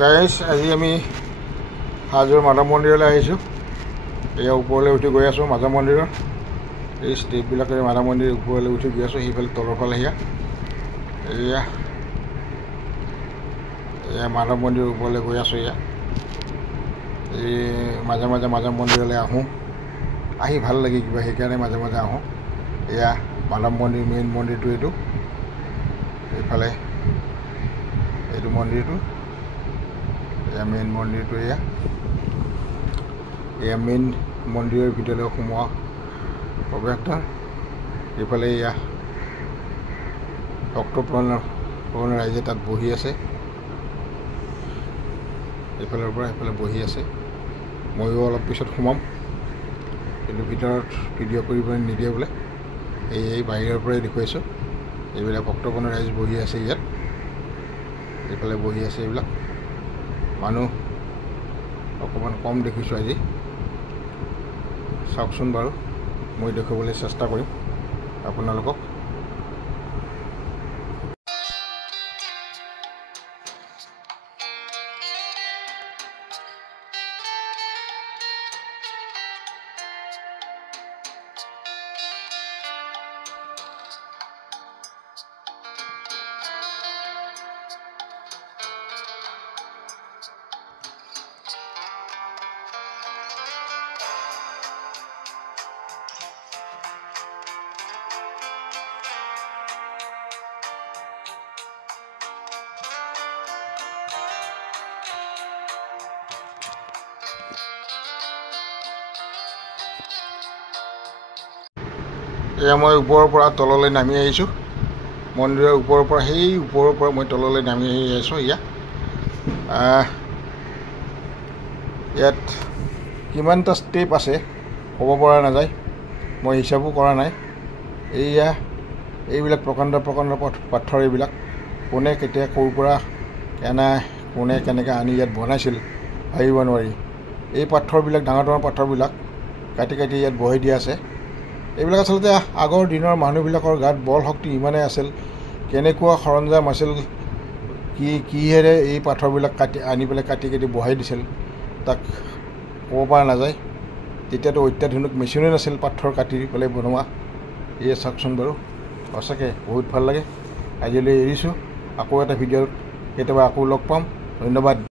Guys আজি আমি হাজোৰ মাধৱ মন্দিৰলৈ আহিছোঁ। এয়া ওপৰলৈ উঠি গৈ আছোঁ মাধৱ মন্দিৰৰ এই ষ্টেপবিলাকেৰে মাধৱ মন্দিৰ ওপৰলৈ উঠি গৈ আছোঁ। সেইফালে তলৰ ফালে এয়া মাধৱ মন্দিৰৰ ওপৰলৈ গৈ আছোঁ। এই মাজে মাজে মাধৱ মন্দিৰলৈ আহোঁ, আহি ভাল লাগে কিবা, সেইকাৰণে মাজে মাজে আহোঁ। এয়া মাধৱ মন্দিৰ মেইন মন্দিৰটো এইফালে এইটো মন্দিৰটো, এয়া মেইন মন্দিৰটো। এয়া মেইন মন্দিৰৰ ভিতৰলৈ সোমোৱা প্ৰৱেশদ্বাৰ। এইফালে এয়া ভক্তপ্ৰাণ ৰাইজে তাত বহি আছে, এইফালৰ পৰা সেইফালে বহি আছে। ময়ো অলপ পিছত সোমাম, কিন্তু ভিতৰত ভিডিঅ' কৰিবলৈ নিদিয়ে বোলে। এই বাহিৰৰ পৰাই দেখুৱাইছোঁ। এইবিলাক ভক্তপ্ৰাণ ৰাইজ বহি আছে ইয়াত, এইফালে বহি আছে। এইবিলাক মানুহ অকণমান কম দেখিছোঁ আজি। চাওকচোন বাৰু, মই দেখুৱাবলৈ চেষ্টা কৰিম আপোনালোকক। এয়া মই ওপৰৰ পৰা তললৈ নামি আহিছোঁ। মন্দিৰৰ ওপৰৰ পৰা, সেই ওপৰৰ পৰা মই তললৈ নামি আহি আহিছোঁ। ইয়াত কিমানটা ষ্টেপ আছে ক'ব পৰা নাযায়, মই হিচাপো কৰা নাই। এইবিলাক প্ৰকাণ্ড পাথৰ। এইবিলাক কোনে কেতিয়া ক'ৰ পৰা কোনে কেনেকৈ আনি ইয়াত বনাইছিল ভাবিব নোৱাৰি। এই পাথৰবিলাক, ডাঙৰ ডাঙৰ পাথৰবিলাক কাটি কাটি ইয়াত বহাই দিয়া আছে। এইবিলাক আচলতে আগৰ দিনৰ মানুহবিলাকৰ গাত বল শক্তি ইমানেই আছিল, কেনেকুৱা সৰঞ্জাম আছিল, কিহেৰে এই পাথৰবিলাক আনি পেলাই কাটি বহাই দিছিল তাক ক'ব পৰা নাযায়। তেতিয়াতো অত্যাধুনিক মেচিনেই নাছিল পাথৰ কাটি পেলাই বনোৱা। চাওকচোন বাৰু, সঁচাকৈ বহুত ভাল লাগে। আজিলৈ এৰিছোঁ, আকৌ এটা ভিডিঅ'ত কেতিয়াবা আকৌ লগ পাম। ধন্যবাদ।